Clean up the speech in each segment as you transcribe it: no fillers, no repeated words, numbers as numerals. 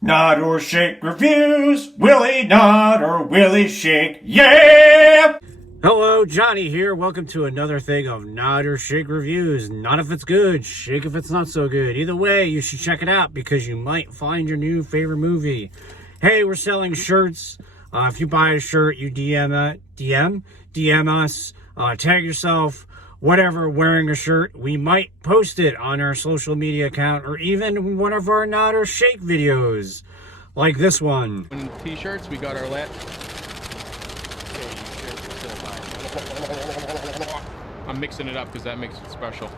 Nod or shake reviews, Willie nod or Willie shake, yeah! Hello, Johnny here. Welcome to another thing of Nod or Shake reviews. Not if it's good, shake if it's not so good. Either way, you should check it out because you might find your new favorite movie. Hey, we're selling shirts. If you buy a shirt, you DM us, tag yourself, whatever, wearing a shirt. We might post it on our social media account or even one of our Nod or Shake videos, like this one. T-shirts, we got our I'm mixing it up because that makes it special.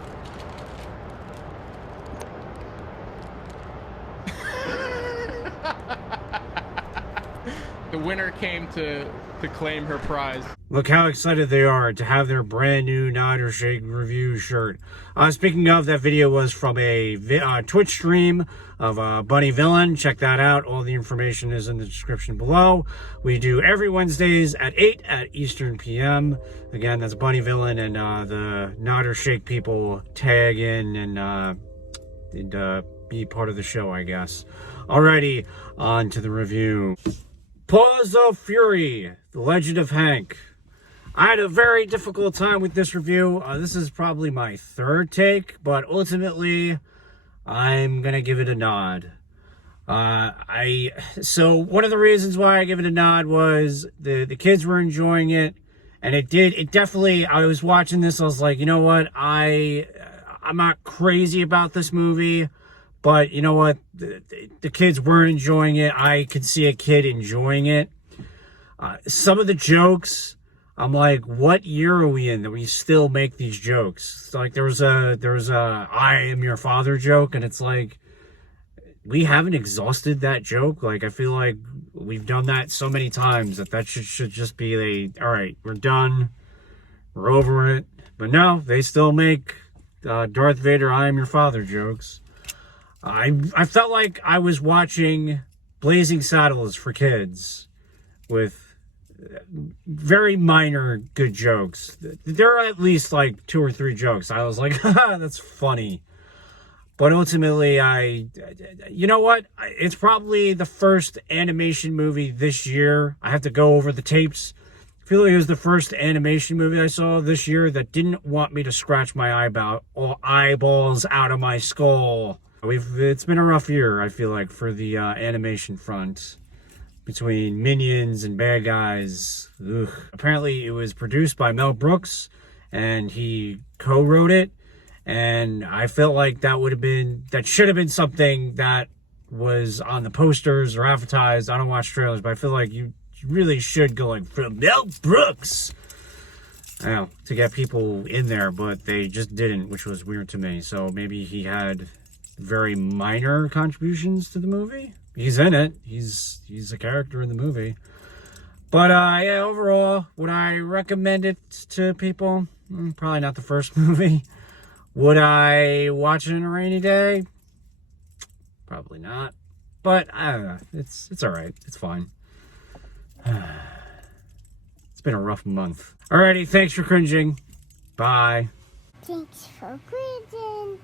The winner came to claim her prize. Look how excited they are to have their brand new Nod or Shake review shirt. Speaking of, that video was from a Twitch stream of Bunny Villain. Check that out. All the information is in the description below. We do every Wednesdays at 8 at Eastern PM. Again, that's Bunny Villain, and the Nod or Shake people tag in and be part of the show, I guess. Alrighty, on to the review. PAWS of Fury, The Legend of Hank. I had a very difficult time with this review. This is probably my third take, but ultimately, I'm gonna give it a nod. So one of the reasons why I give it a nod was the kids were enjoying it, and it definitely, I was watching this, I was like, you know what, I'm not crazy about this movie, but you know what, the kids weren't enjoying it. I could see a kid enjoying it. Some of the jokes, I'm like, what year are we in that we still make these jokes? It's like there was a I am your father joke, and it's like, we haven't exhausted that joke. Like, I feel like we've done that so many times that should just be all right, we're done, we're over it. But no, they still make Darth Vader I am your father jokes. I felt like I was watching Blazing Saddles for kids with very minor good jokes. There are at least like 2 or 3 jokes. I was like, haha, that's funny. But ultimately, you know what? It's probably the first animation movie this year. I have to go over the tapes. I feel like it was the first animation movie I saw this year that didn't want me to scratch my eyeballs out of my skull. It's been a rough year, I feel like, for the animation front. Between Minions and Bad Guys. Ugh. Apparently it was produced by Mel Brooks and he co-wrote it, and I felt like that should have been something that was on the posters or advertised. I don't watch trailers, but I feel like you really should go like, from Mel Brooks, to get people in there, but they just didn't, which was weird to me. So maybe he had very minor contributions to the movie. He's in it. He's a character in the movie. But yeah, overall, would I recommend it to people? Probably not the first movie. Would I watch it on a rainy day? Probably not. But I don't know. It's all right. It's fine. It's been a rough month. Alrighty, thanks for cringing. Bye. Thanks for cringing.